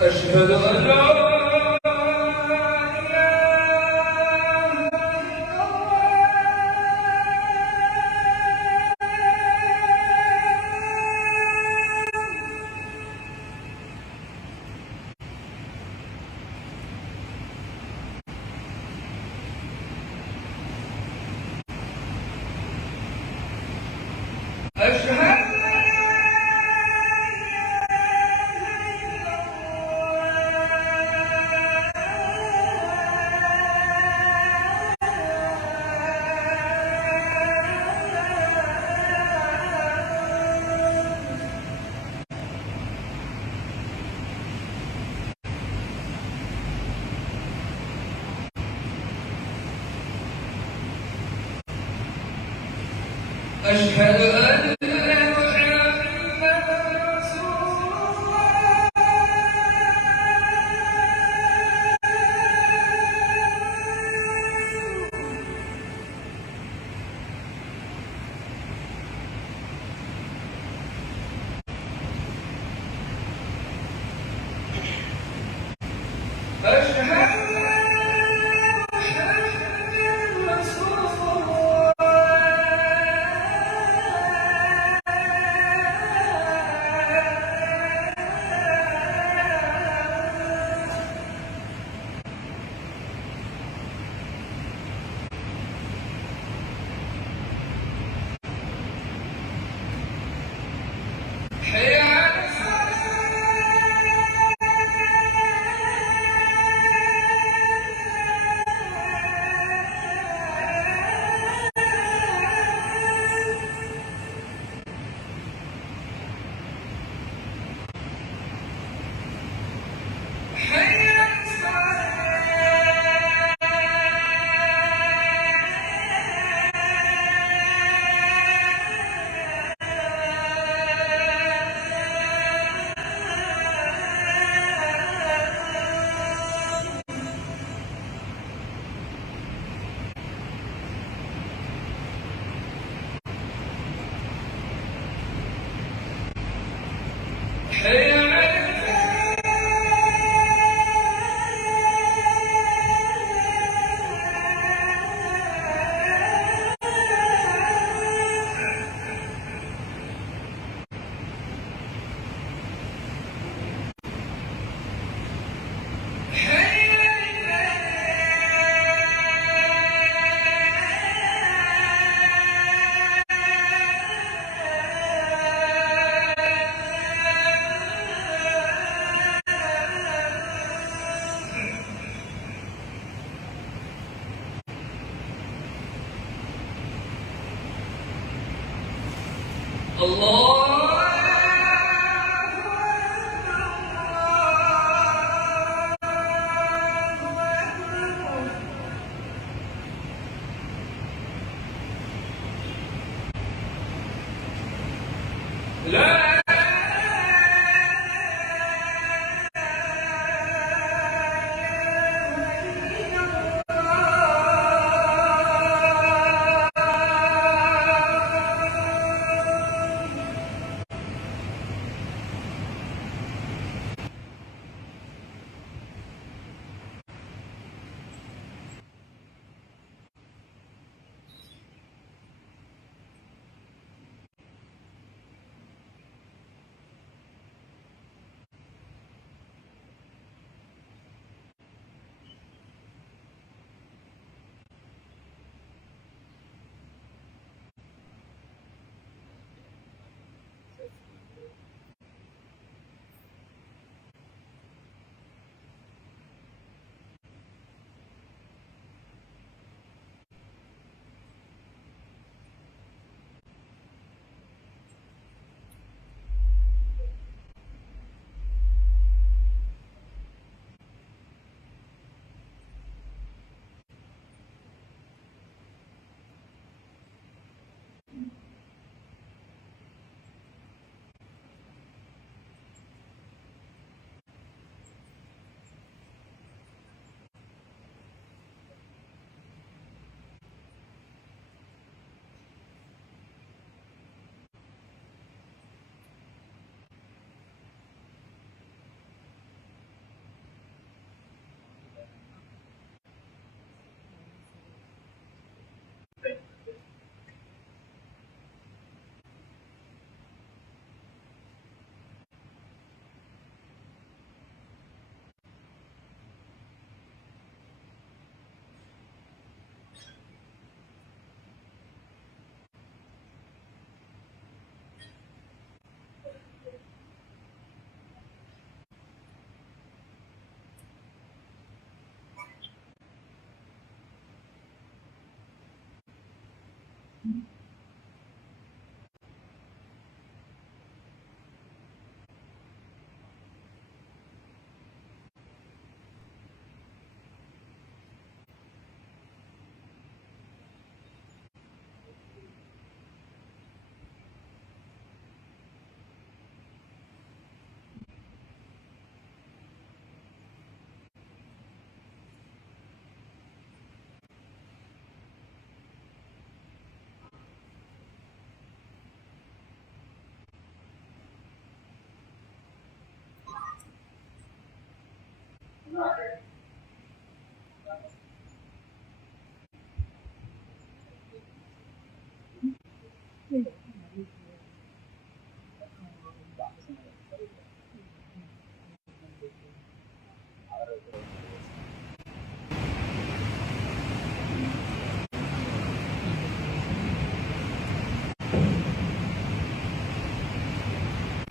أشهد أن لا أشهد أن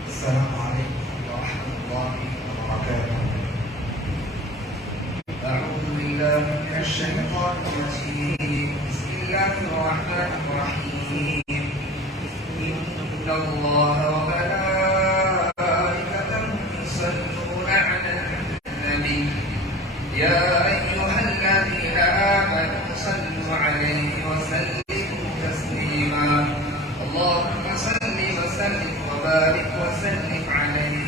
السلام عليكم ورحمة الله وبركاته. أعوذ بالله من الشيطان الرجيم. بسم الله الرحمن الرحيم. إن الله وملائكته يصلون على النبي يا أيها الذين آمنوا صلوا عليه وسلموا تسليما. اللهم صل وسلم وبارك وسلم عليه.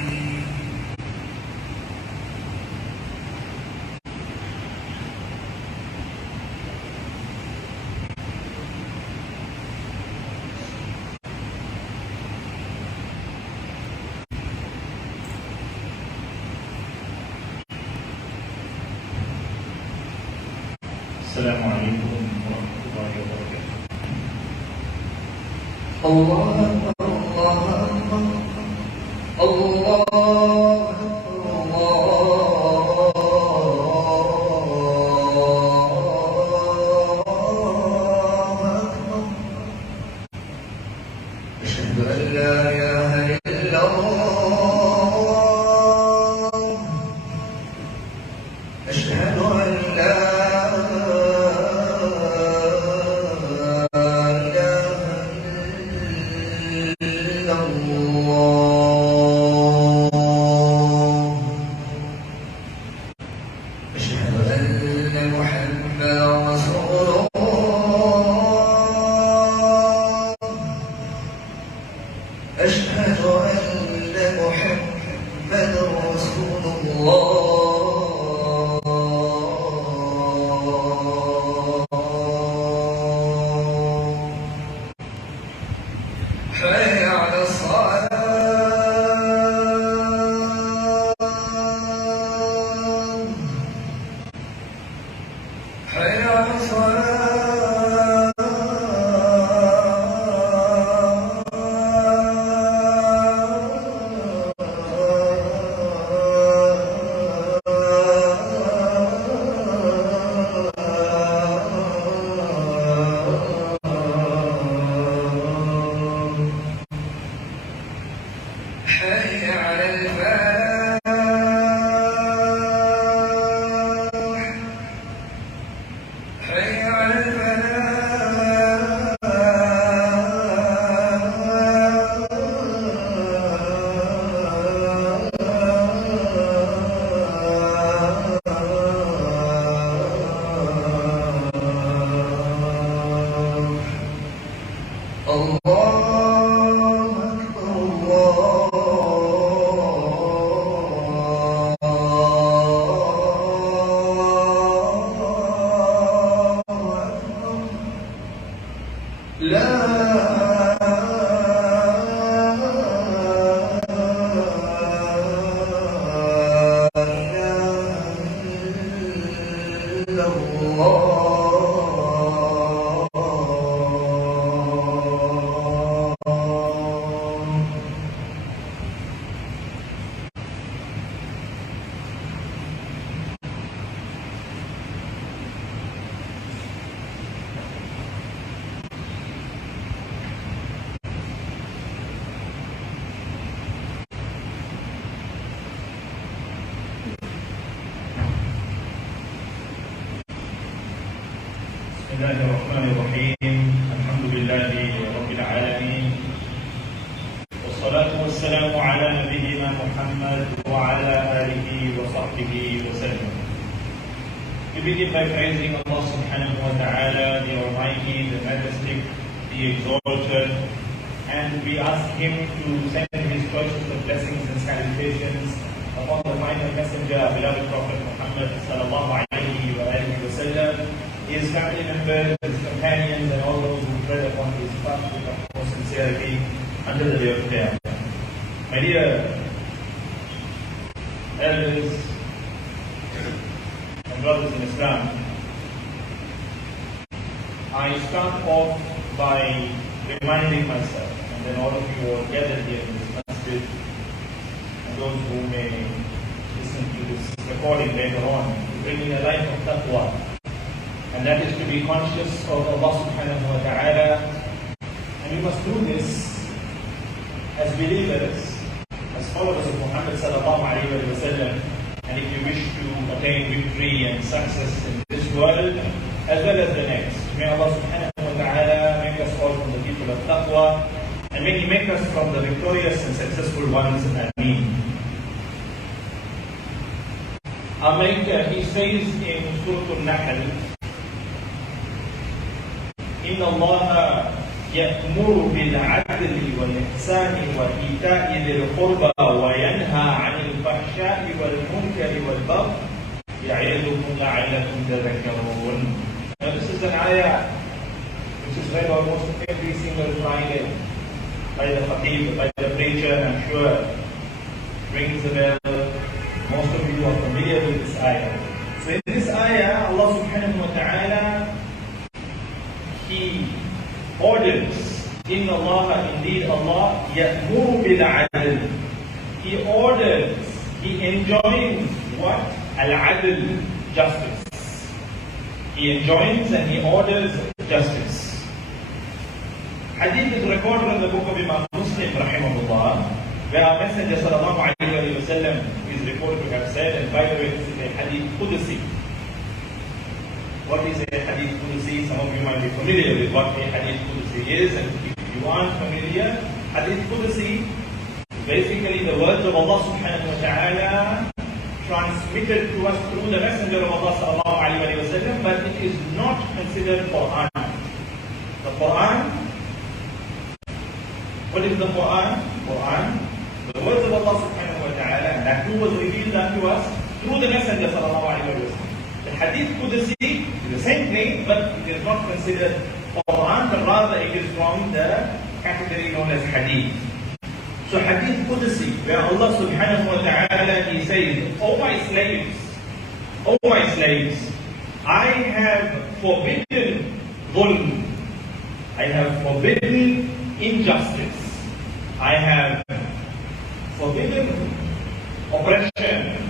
السلام عليكم ورحمة الله وبركاته. الله أكبر الله أكبر الله أكبر. أشهد أن لا إله إلا الله. أشهد أن لا أشهد أن محمدا رسول الله. حي على الصلاة. حي على الصلاة. حي على الفلاح. حي على الفلاح. الله أكبر الله أكبر. لا إله إلا الله. بسم الله الرحمن الرحيم. الحمد لله We begin by praising Allah subhanahu wa ta'ala, the Almighty, the Majestic, the Exalted, and we ask Him to send His purchase of blessings and salutations upon the final messenger, our beloved Prophet Muhammad sallallahu alayhi wa sallam, his family members, his companions, and all those who tread upon his path with utmost sincerity until the day of Qiyamah. My dear elders and brothers in Islam, I start off by reminding myself, and then all of you are gathered here in this masjid, and those who may listen to this recording later on, bringing a life of taqwa, and that is to be conscious of Allah subhanahu wa ta'ala. And we must do this as believers, as followers of Muhammad sallallahu alayhi wa sallam. And if you wish to attain victory and success in this world as well as the next, may Allah subhanahu wa ta'ala make us all from the people of taqwa, and may He make us from the victorious and successful ones. Ameen. Our Maker, He says in Surah Al-Nahl, إِنَّ اللَّهَ يَأْمُرُ بِالْعَدْلِ وَالْإِحْسَانِ وَإِيتَاءِ ذِي الْقُرْبَى وَيَنْهَى عَنِ الْفَحْشَاءِ وَالْمُنكَرِ وَالْبَغْيِ يَعِظُكُمْ لَعَلَّكُمْ تَذَكَّرُونَ. Now this is an ayah which is read almost every single Friday by the khatib, by the preacher, I'm sure rings the bell. Most of you are familiar with this ayah. So in this ayah, Allah subhanahu wa ta'ala, He orders, Inna Allah, indeed Allah, ya'muru bil-'adl. He orders, He enjoins what? Al-'adl, justice. He enjoins and He orders justice. Hadith is recorded in the book of Imam Muslim, rahimahullah, where our Messenger sallallahu alayhi wa sallam is reported to have said, and by the way, this is a hadith Qudsi. What is a hadith Qudsi? Some of you might be familiar with what a hadith Qudsi is, and if you aren't familiar, hadith Qudsi is basically the words of Allah subhanahu wa ta'ala transmitted to us through the Messenger of Allah sallallahu alayhi wa sallam, but it is not considered Quran. The Quran, what is the Quran? Quran, the words of Allah subhanahu wa ta'ala, and that too was revealed unto us through the Messenger sallallahu alayhi wa sallam. The hadith Qudsi is the same thing, but it is not considered Quran, but rather it is from the category known as hadith. So hadith Qudsi, where Allah subhanahu wa ta'ala, He says, O my slaves, I have forbidden dhulm, I have forbidden injustice, I have forbidden oppression,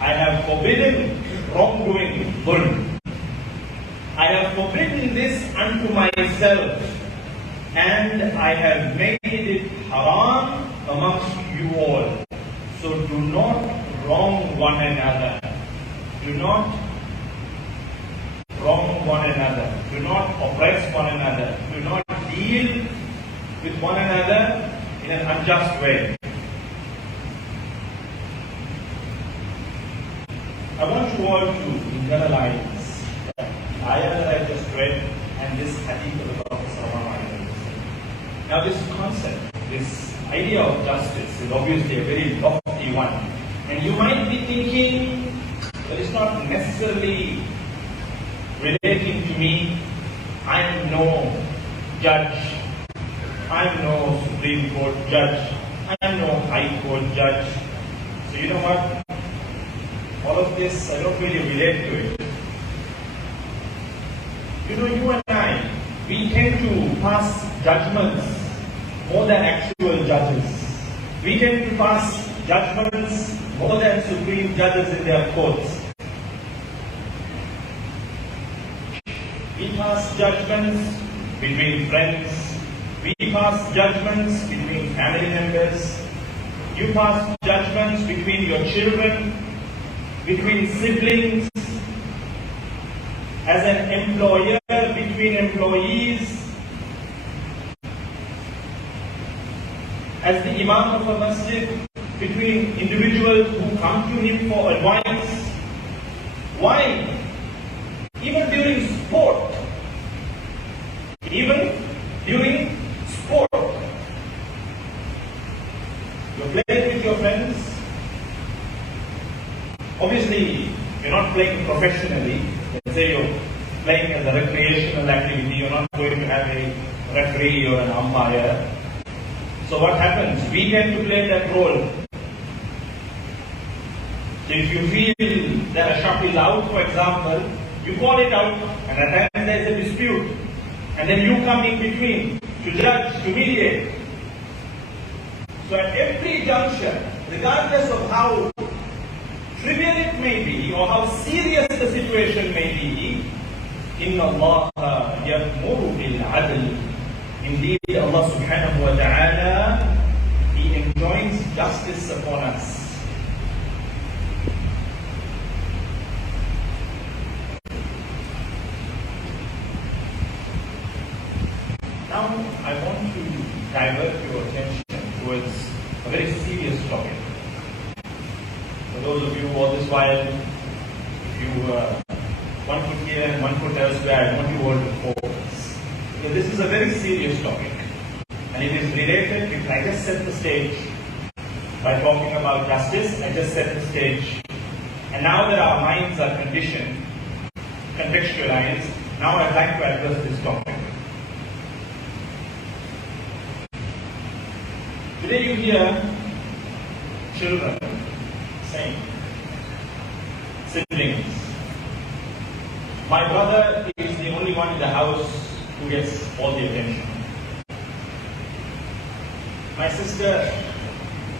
I have forbidden wrongdoing, dhulm. I have forbidden this unto myself, and I have made it haram amongst you all. So do not wrong one another. Do not wrong one another. Do not oppress one another. Do not deal with one another in an unjust way. I want you all to internalize the ayah that I just read and this hadith of the Prophet sallallahu alaihi wasallam. Now this concept, this idea of justice is obviously a very lofty one. And you might be thinking, but it's not necessarily relating to me. I'm no judge. I'm no Supreme Court judge. I'm no High Court judge. So you know what? All of this, I don't really relate to it. You know, you and I, we tend to pass judgments more than actual judges. We tend to pass judgments more than supreme judges in their courts. We pass judgments between friends. We pass judgments between family members. You pass judgments between your children, between siblings, as an employer between employees, as the Imam of a masjid between individuals who come to him for advice. Why? Even during sport. Even during sport. You're playing with your friends. Obviously, you're not playing professionally. Let's say you're playing as a recreational activity. You're not going to have a referee or an umpire. So what happens? We tend to play that role. So if you feel that a shot is out, for example, you call it out, and at times there is a dispute. And then you come in between to judge, to mediate. So at every juncture, regardless of how trivial it may be or how serious the situation may be, إِنَّ اللَّهَ يَأْمُرُ بِالْعَدْلِ. Indeed, Allah subhanahu wa ta'ala, He enjoins justice upon us. Now, I want to divert your attention towards a very serious topic. For those of you all this while, if you one foot here and one foot elsewhere, I want you all to focus. Because this is a very serious topic. And it is related, if I just set the stage by talking about justice, I just set the stage. And now that our minds are conditioned, contextualized, now I'd like to address this topic. Today you hear children saying, siblings, my brother is the only one in the house who gets all the attention. My sister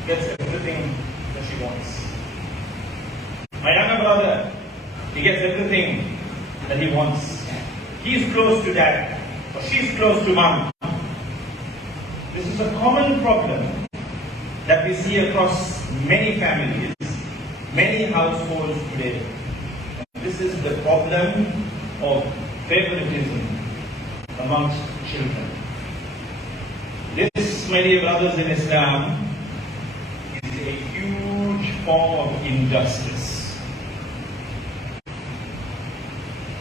gets everything that she wants. My younger brother, he gets everything that he wants. He's close to dad, or she's close to mom. This is a common problem that we see across many families, many households today. And this is the problem of favoritism amongst children. This, my dear brothers in Islam, is a huge form of injustice.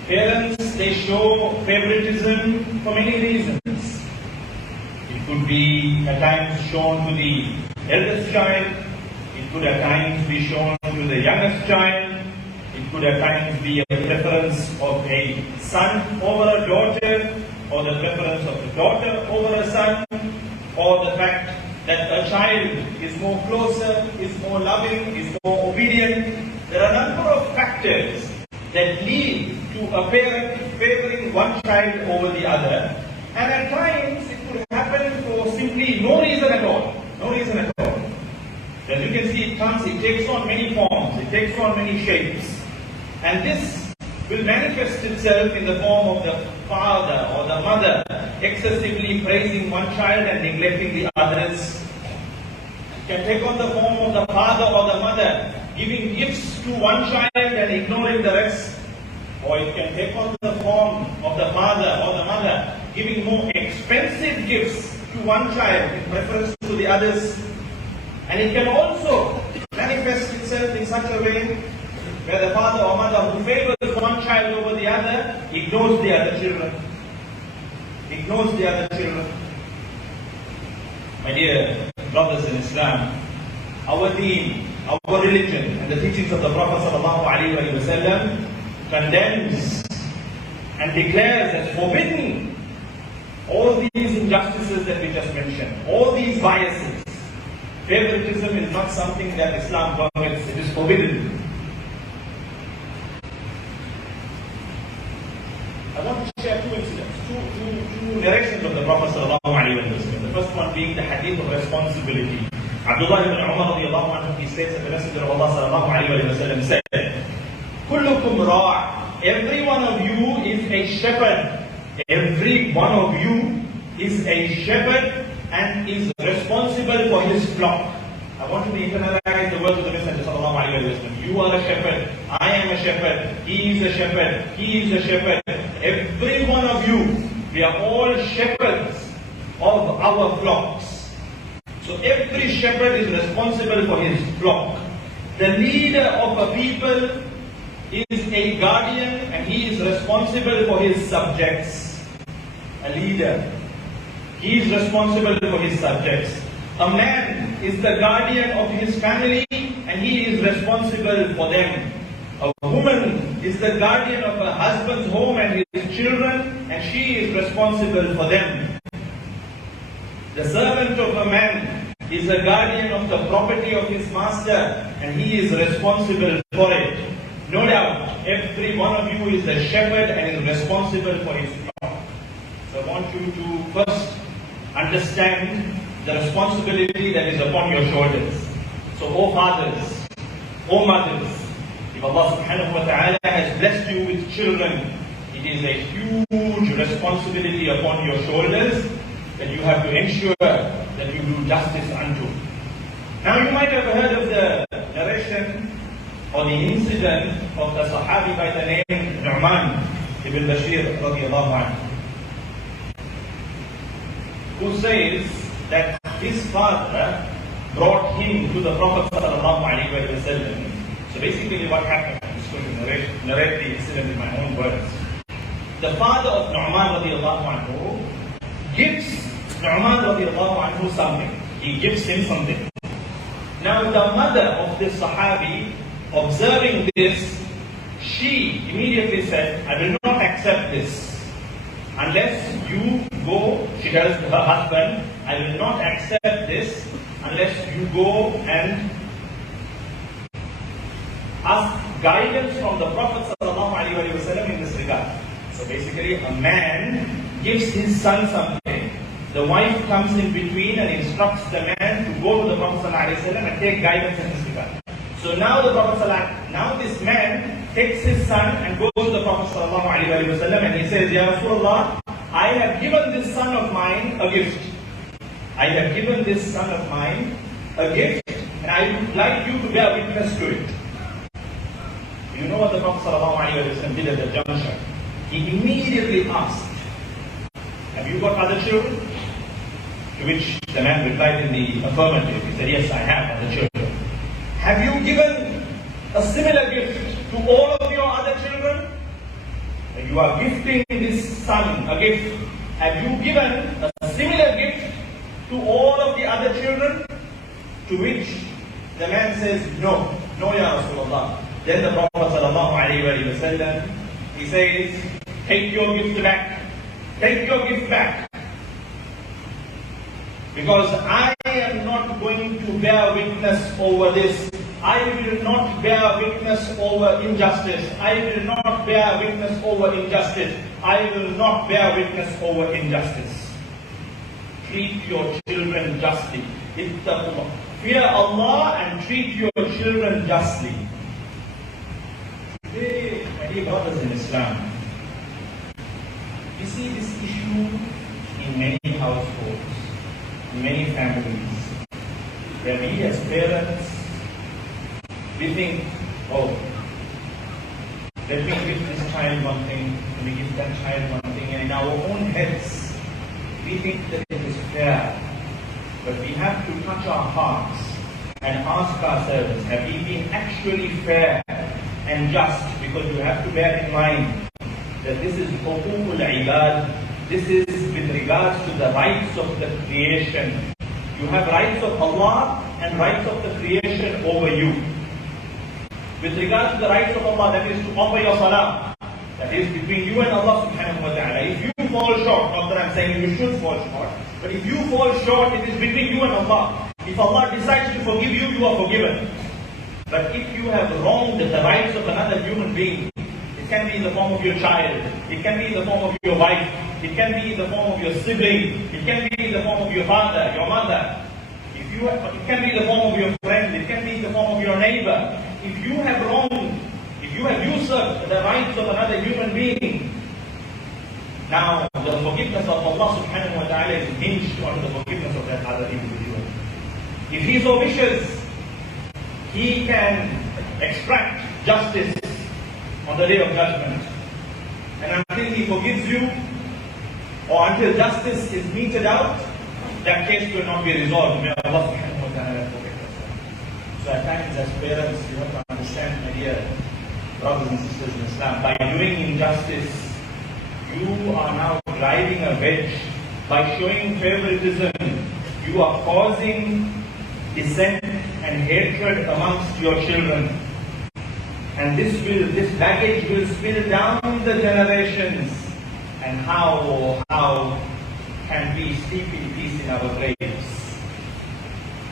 Parents, they show favoritism for many reasons. It could be at times shown to the eldest child, it could at times be shown to the youngest child, it could at times be a preference of a son over a daughter, or the preference of a daughter over a son, or the fact that a child is more closer, is more loving, is more obedient. There are a number of factors that lead to a parent favoring one child over the other, and at times it could happen for simply no reason at all. No reason at all. As you can see, it takes on many forms, it takes on many shapes. And this will manifest itself in the form of the father or the mother excessively praising one child and neglecting the others. It can take on the form of the father or the mother giving gifts to one child and ignoring the rest. Or it can take on the form of the father or the mother giving more expensive gifts to one child in preference to the others. And it can also manifest itself in such a way where the father or mother who favors one child over the other ignores the other children. Ignores the other children. My dear brothers in Islam, our deen, our religion, and the teachings of the Prophet ﷺ condemns and declares as forbidden all these injustices that we just mentioned, all these biases. Favoritism is not something that Islam permits, it is forbidden. I want to share two incidents, two narrations of the Prophet ﷺ. The first one being the hadith of responsibility. Abdullah ibn Umar radiallahu anhu, he states that the Messenger of Allah ﷺ said, Kullukum ra', every one of you is a shepherd. Every one of you is a shepherd and is responsible for his flock. I want you to internalize the words of the Messenger sallallahu alaihi wasallam. You are a shepherd, I am a shepherd, he is a shepherd, he is a shepherd. Every one of you, we are all shepherds of our flocks. So every shepherd is responsible for his flock. The leader of a people is a guardian and he is responsible for his subjects. A leader. He is responsible for his subjects. A man is the guardian of his family and he is responsible for them. A woman is the guardian of her husband's home and his children and she is responsible for them. The servant of a man is a guardian of the property of his master and he is responsible for it. No doubt, every one of you is a shepherd and is responsible for his flock. So I want you to first understand the responsibility that is upon your shoulders. So, O fathers, O mothers, if Allah subhanahu wa ta'ala has blessed you with children, it is a huge responsibility upon your shoulders that you have to ensure that you do justice unto. Now you might have heard of the narration or the incident of the Sahabi by the name Nu'man ibn Bashir radiallahu anhu, who says that his father brought him to the Prophet sallallahu alaihi wasallam. So basically what happened, I'm just going to narrate the incident in my own words. The father of Nu'man radiallahu anhu gives Nu'man radiallahu anhu something. He gives him something. Now the mother of this Sahabi, observing this, she immediately said, I will not accept this. Unless you go, she tells her husband, I will not accept this unless you go and ask guidance from the Prophet ﷺ in this regard. So basically, a man gives his son something. The wife comes in between and instructs the man to go to the Prophet ﷺ and take guidance in this regard. So now now this man takes his son and goes to the Prophet ﷺ and he says, Ya Rasulullah, I have given this son of mine a gift. I have given this son of mine a gift and I would like you to bear witness to it. You know what the Prophet ﷺ did at the juncture? He immediately asked, have you got other children? To which the man replied in the affirmative. He said, yes, I have other children. Have you given a similar gift to all of your other children? You are gifting this son a gift. Have you given a similar gift to all of the other children? To which the man says, no, Ya Rasulullah. Then the Prophet ﷺ, he says, take your gift back. Take your gift back. Because I am not going to bear witness over this. I will not bear witness over injustice. I will not bear witness over injustice. I will not bear witness over injustice. Treat your children justly. Ittaqullah. Fear Allah and treat your children justly. Today, my dear brothers in Islam, we see this issue in many households, in many families, where we as parents, we think, oh, let me give this child one thing, let me give that child one thing, and in our own heads, we think that it is fair. But we have to touch our hearts and ask ourselves, have we been actually fair and just? Because you have to bear in mind that this is huququl ibad. This is with regards to the rights of the creation. You have rights of Allah and rights of the creation over you. With regards to the rights of Allah, that is to offer your salah. That is between you and Allah subhanahu wa ta'ala. If you fall short, not that I'm saying you should fall short, but if you fall short, it is between you and Allah. If Allah decides to forgive you, you are forgiven. But if you have wronged the rights of another human being, it can be in the form of your child, it can be in the form of your wife, it can be in the form of your sibling, it can be in the form of your father, your mother, it can be in the form of your friend, it can be in the form of your neighbor. If you have wronged, if you have usurped the rights of another human being, now the forgiveness of Allah subhanahu wa ta'ala is hinged on the forgiveness of that other individual. If he so wishes, he can extract justice on the day of judgment. And until he forgives you, or until justice is meted out, that case will not be resolved. May Allah subhanahu wa ta'ala forgive us. So at times as parents, you have to understand, my dear brothers and sisters in Islam, by doing injustice, you are now driving a wedge. By showing favoritism, you are causing dissent and hatred amongst your children. And this baggage will spill down the generations. And how can we sleep in peace in our graves?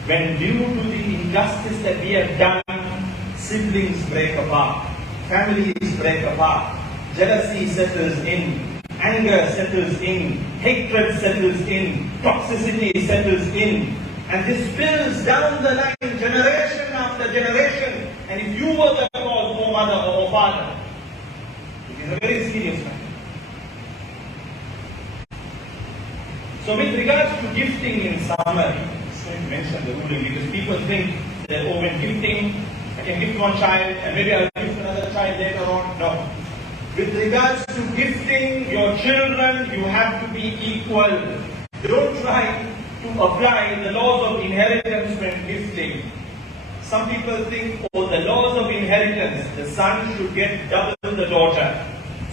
When due to the injustice that we have done, siblings break apart, families break apart, jealousy settles in, anger settles in, hatred settles in, toxicity settles in, and this spills down the line, generation after generation. And if you were the cause, oh mother or oh father, it is a very serious matter. So with regards to gifting in summary, I'm going to mention the ruling because people think that when gifting, I can gift one child and maybe I'll gift another child later on. No. With regards to gifting your children, you have to be equal. Don't try to apply the laws of inheritance when gifting. Some people think, oh, the laws of inheritance, the son should get double the daughter.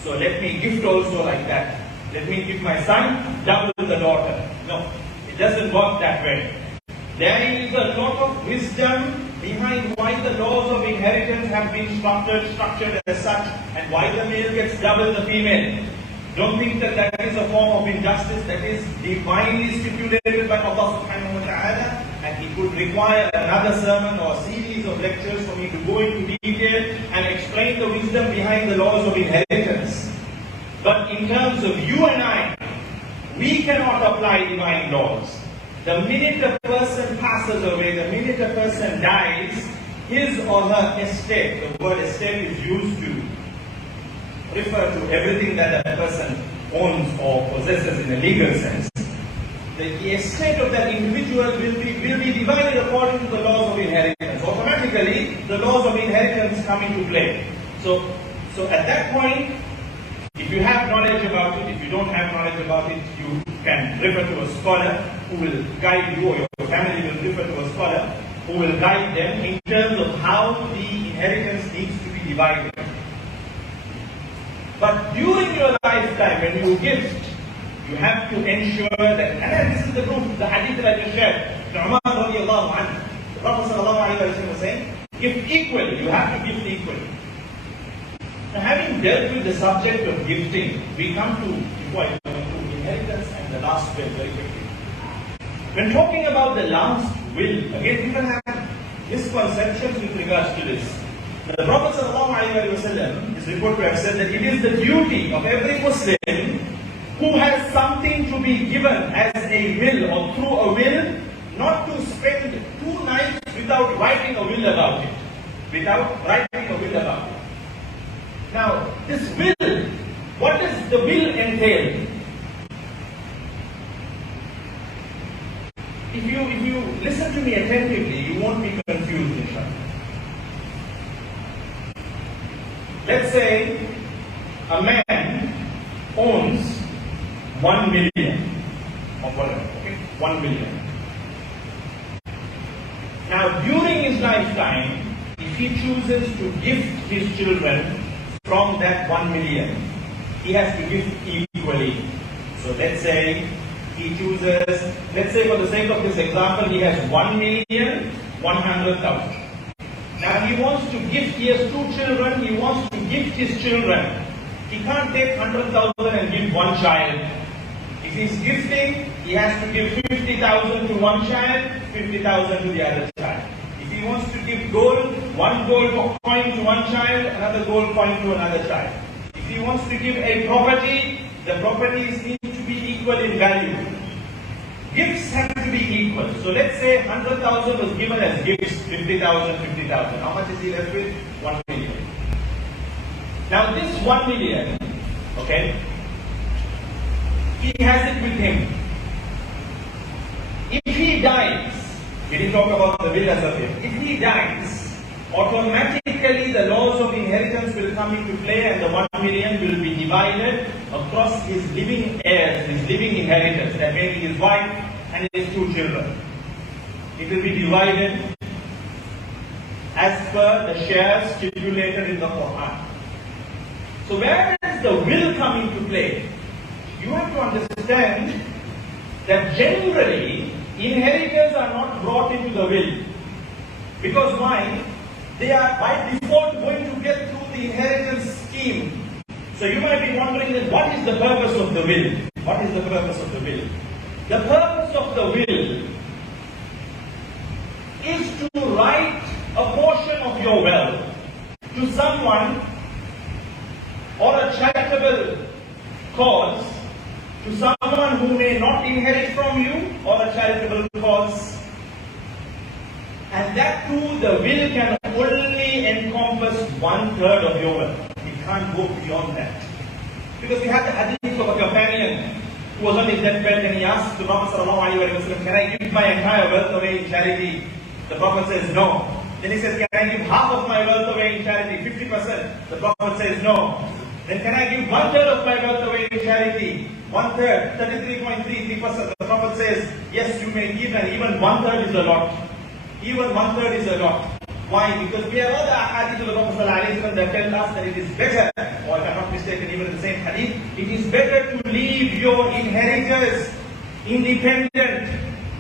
So let me gift also like that. Let me give my son double the daughter. No, it doesn't work that way. There is a lot of wisdom behind why the laws of inheritance have been structured as such, and why the male gets double the female. Don't think that that is a form of injustice. That is divinely stipulated by Allah subhanahu wa ta'ala, and it would require another sermon or a series of lectures for me to go into detail and explain the wisdom behind the laws of inheritance. But in terms of you and I, we cannot apply divine laws. The minute a person passes away, the minute a person dies, his or her estate, the word estate is used to refer to everything that a person owns or possesses in a legal sense. The estate of that individual will be divided according to the laws of inheritance. Automatically, the laws of inheritance come into play. So at that point, if you have knowledge about it, if you don't have knowledge about it, you can refer to a scholar who will guide you, or your family will refer to a scholar who will guide them in terms of how the inheritance needs to be divided. But during your lifetime, when you gift, you have to ensure that, and this is the proof, the hadith that I just shared, Jummah Khutbah, the Prophet was saying, gift equally, you have to gift equally. Now, having dealt with the subject of gifting, we come to inheritance and the last will very quickly. When talking about the last will, again people have misconceptions with regards to this. The Prophet ﷺ is reported to have said that it is the duty of every Muslim who has something to be given as a will or through a will, not to spend 2 nights without writing a will about it. Now, this will, what does the will entail? If you listen to me attentively, you won't be confused, inshallah. Let's say a man owns 1 million of whatever, okay? 1 million. Now, during his lifetime, if he chooses to gift his children from that 1 million, he has to gift equally. So let's say he chooses, let's say for the sake of this example, he has 1,100,000. Now he wants to gift, he has 2 children, he wants to gift his children. He can't take 100,000 and give one child. If he's gifting, he has to give 50,000 to one child, 50,000 to the other child. If he wants to give gold, 1 gold coin to one child, another gold coin to another child. If he wants to give a property, the properties need to be equal in value. Gifts have to be equal. So let's say 100,000 was given as gifts, 50,000, 50,000. How much is he left with? 1 million. Now this 1 million, okay, he has it with him. If he dies, we didn't talk about the will as of yet. If he dies, automatically the laws of inheritance will come into play and the 1 million will be divided across his living heirs, his living inheritance, that may be his wife and his 2 children. It will be divided as per the shares stipulated in the Quran. So where does the will come into play? You have to understand that generally inheritors are not brought into the will. Because why? They are by default going to get through the inheritance scheme. So you might be wondering that what is the purpose of the will? What is the purpose of the will? The purpose of the will is to write a portion of your wealth to someone or a charitable cause, to someone who may not inherit from you, or a charitable cause. And that too, the will can only encompass 1/3 of your wealth. It can't go beyond that. Because we have the hadith of a companion who was on his deathbed and he asked the Prophet ﷺ, can I give my entire wealth away in charity? The Prophet says no. Then he says, can I give half of my wealth away in charity, 50%? The Prophet says no. Then can I give 1/3 of my wealth away in charity? 1/3, 33.33%. The Prophet says, yes, you may give, and even 1/3 is a lot. Even 1/3 is a lot. Why? Because we have other hadith of the Prophet ﷺ that tell us that it is better, or if I'm not mistaken, even in the same hadith, it is better to leave your inheritors independent,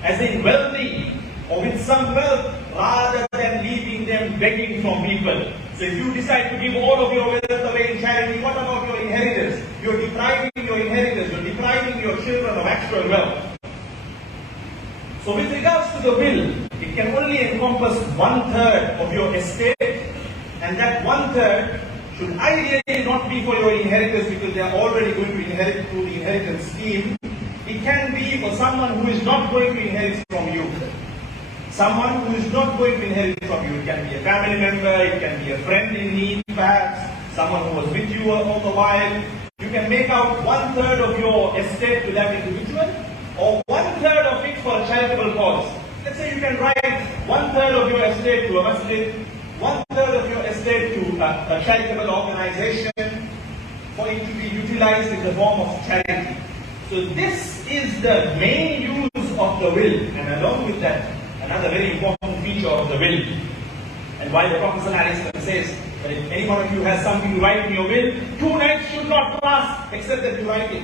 as in wealthy, or with some wealth, rather than leaving them begging from people. So if you decide to give all of your wealth away in charity, what about your inheritors? You're depriving your inheritors, you're depriving your children of actual wealth. So with regards to the will, it can only encompass 1/3 of your estate, and that 1/3 should ideally not be for your inheritors because they are already going to inherit through the inheritance scheme. It can be for someone who is not going to inherit from you. Someone who is not going to inherit from you. It can be a family member, it can be a friend in need perhaps, someone who was with you all the while. You can make out 1/3 of your estate to that individual, or 1/3 of it for a charitable cause. Let's say you can write 1/3 of your estate to a masjid, 1/3 of your estate to a charitable organization, for it to be utilized in the form of charity. So this is the main use of the will, and along with that, another very important feature of the will. And why the Prophet ﷺ says that if any one of you has something to write in your will, 2 nights should not pass except that you write it.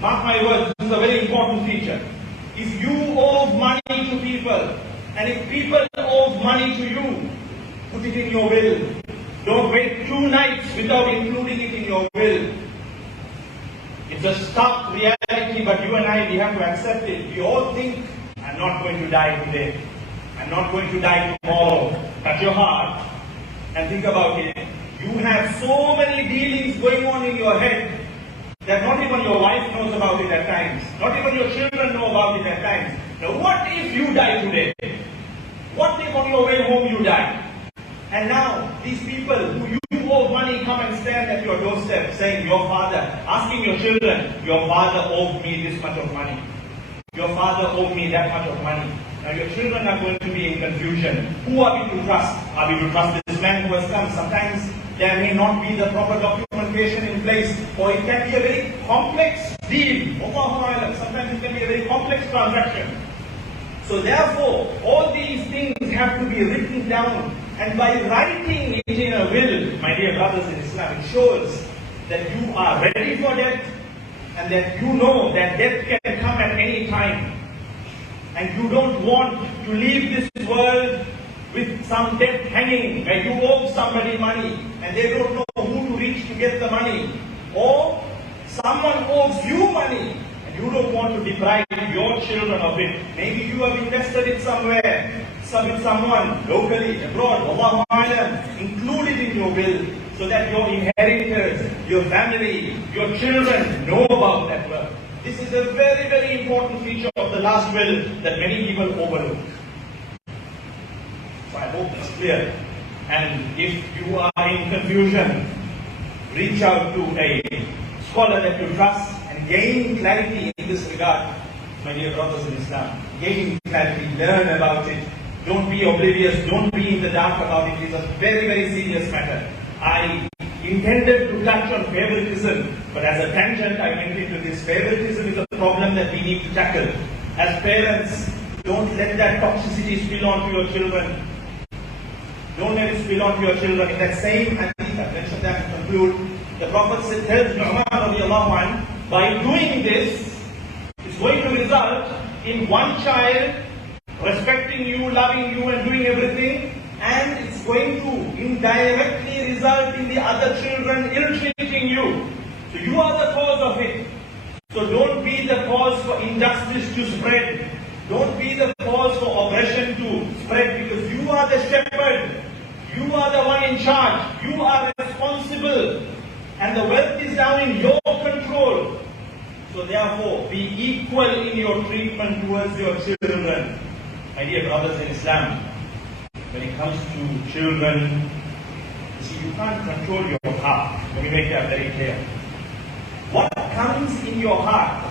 Mark my words, this is a very important feature. If you owe money to people, and if people owe money to you, put it in your will. Don't wait 2 nights without including it in your will. It's a stark reality, but you and I, we have to accept it. We all think, I'm not going to die today. I'm not going to die tomorrow. Touch your heart and think about it. You have so many dealings going on in your head that not even your wife knows about it at times. Not even your children know about it at times. Now what if you die today? What if on your way home you die? And now these people who you owe money come and stand at your doorstep saying, your father, asking your children, your father owed me this much of money. Your father owed me that much of money. Now your children are going to be in confusion. Who are we to trust? Are we to trust this man who has come? Sometimes there may not be the proper documentation in place, or it can be a very complex deal. Sometimes it can be a very complex transaction. So therefore, all these things have to be written down. And by writing it in a will, my dear brothers in Islam, it shows that you are ready for death, and that you know that death can come at any time. And you don't want to leave this world with some debt hanging, where you owe somebody money and they don't know who to reach to get the money. Or someone owes you money and you don't want to deprive your children of it. Maybe you have invested it somewhere, with someone locally, abroad, Allahu A'lam, include it in your will so that your inheritors, your family, your children know about that wealth. This is a very, very important feature of the last will that many people overlook. So I hope it's clear. And if you are in confusion, reach out to a scholar that you trust and gain clarity in this regard. My dear brothers in Islam, gain clarity, learn about it. Don't be oblivious, don't be in the dark about it. It's a very, very serious matter. I intended to touch on favoritism, but as a tangent I went into this. Favoritism is a problem that we need to tackle. As parents, don't let that toxicity spill onto your children. Don't let it spill onto your children. In that same hadith, I mentioned that to conclude, the Prophet said, tells Jummah Khutbah, by doing this, it's going to result in one child respecting you, loving you and doing everything, and it's going to indirectly result in the other children ill-treating you. So you are the cause of it. So don't be the cause for injustice to spread. Don't be the cause for oppression to spread, because you are the shepherd. You are the one in charge. You are responsible. And the wealth is now in your control. So therefore, be equal in your treatment towards your children. My dear brothers in Islam, when it comes to children, you see, you can't control your heart. Let me make that very clear. What comes in your heart,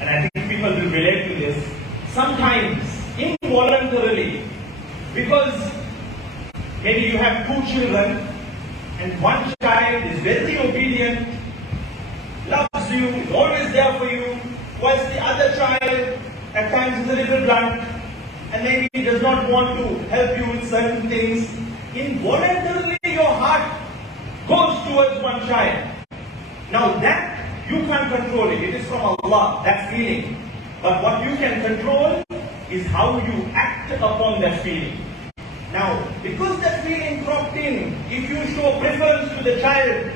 and I think people will relate to this, sometimes involuntarily, because maybe you have two children and one child is very obedient, loves you, is always there for you, whilst the other child at times is a little blunt and maybe does not want to help you with certain things. Involuntarily your heart goes towards one child. Now that, you can't control it. It is from Allah, that feeling. But what you can control is how you act upon that feeling. Now, because that feeling cropped in, if you show preference to the child,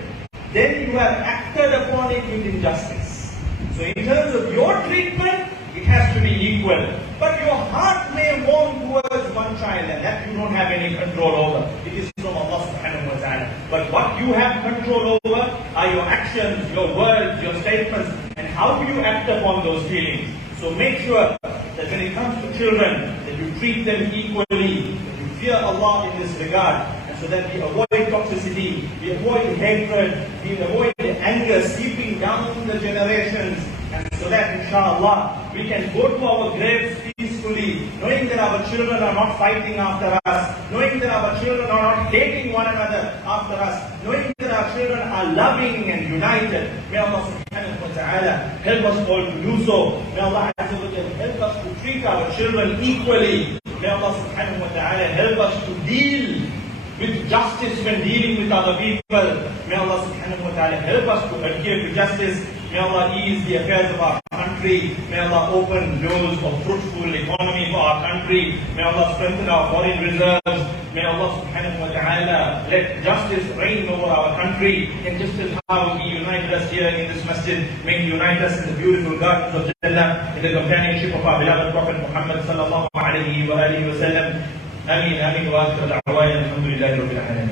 then you have acted upon it with injustice. So in terms of your treatment, it has to be equal. But your heart may warm towards one child, and that you don't have any control over. It is from Allah subhanahu wa ta'ala. But what you have control over are your actions, your words, your statements, and how you act upon those feelings. So make sure that when it comes to children, that you treat them equally, that you fear Allah in this regard, and so that we avoid toxicity, we avoid hatred, we avoid anger seeping down the generations, and so that inshallah we can go to our graves peacefully, knowing that our children are not fighting after us, knowing that our children are not hating one another after us, knowing that our children are loving and united. May Allah subhanahu wa ta'ala help us all to do so. May Allah azza wa jalla help us to treat our children equally. May Allah subhanahu wa ta'ala help us to deal with justice when dealing with other people. May Allah subhanahu wa ta'ala help us to adhere to justice. May Allah ease the affairs of our country. May Allah open doors of fruitful economy for our country. May Allah strengthen our foreign reserves. May Allah subhanahu wa ta'ala let justice reign over our country. And just as how He united us here in this masjid, may He unite us in the beautiful gardens of Jannah, in the companionship of our beloved Prophet Muhammad sallallahu alayhi wa alihi wa sallam. Ameen, ameen, wa akhir da'wana, alhamdulillahi rabbil alamin.